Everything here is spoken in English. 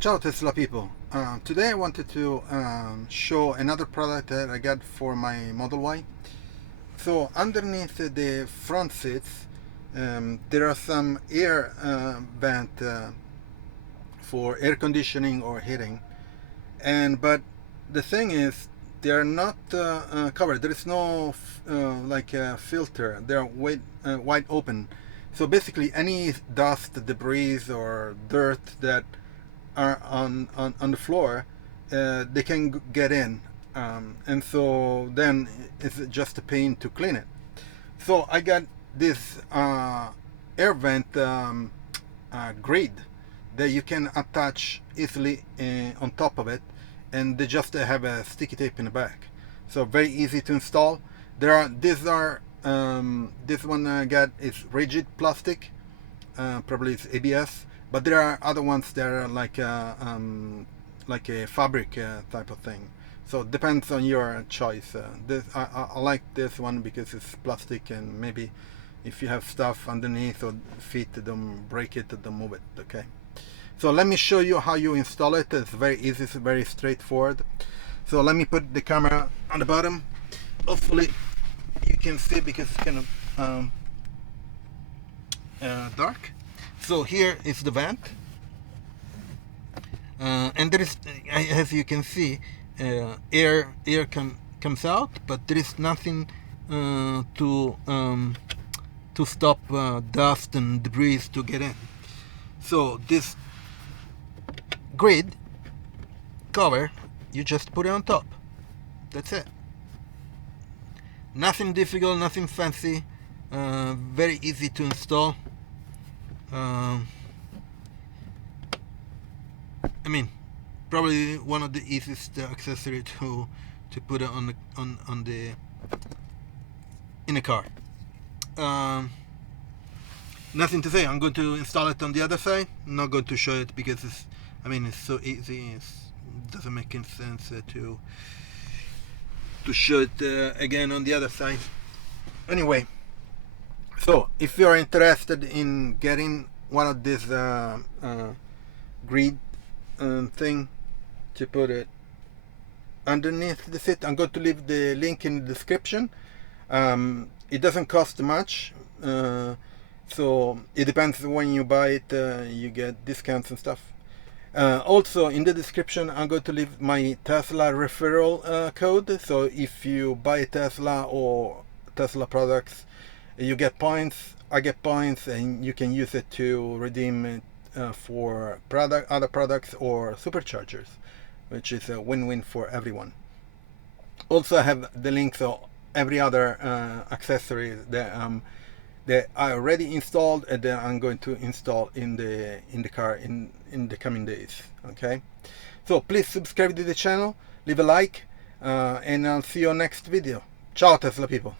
Ciao Tesla people. Today I wanted to show another product that I got for my Model Y. So underneath the front seats there are some air vent for air conditioning or heating, but the thing is they are not covered. There is no like a filter. They are wide open. So basically any dust, debris or dirt that are on the floor, they can get in, and so then it's just a pain to clean it. So I got this air vent grid that you can attach easily on top of it, and they just have a sticky tape in the back, so very easy to install. These are this one I got is rigid plastic, probably it's ABS, but there are other ones that are like a fabric type of thing. So it depends on your choice. I like this one because it's plastic, and maybe if you have stuff underneath or feet, don't break it, don't move it. Okay. So let me show you how you install it. It's very easy, it's very straightforward. So let me put the camera on the bottom. Hopefully you can see because it's kind of dark. So here is the vent, and there is, as you can see, air comes out, but there is nothing to stop dust and debris to get in. So this grid cover, you just put it on top. That's it. Nothing difficult, nothing fancy. Very easy to install. I mean, probably one of the easiest accessory to put on the in a car. Nothing to say. I'm going to install it on the other side. I'm not going to show it because it's so easy. It doesn't make any sense to show it again on the other side. Anyway, so if you're interested in getting one of these grid thing to put it underneath the seat, I'm going to leave the link in the description. It doesn't cost much, so it depends when you buy it. You get discounts and stuff. Also in the description I'm going to leave my Tesla referral code. So if you buy Tesla or Tesla products, you get points, I get points, and you can use it to redeem it for other products or superchargers, which is a win-win for everyone. Also I have the links to every other accessory that I already installed and that I'm going to install in the car in the coming days. Okay, so please subscribe to the channel, leave a like, and I'll see you next video. Ciao Tesla people.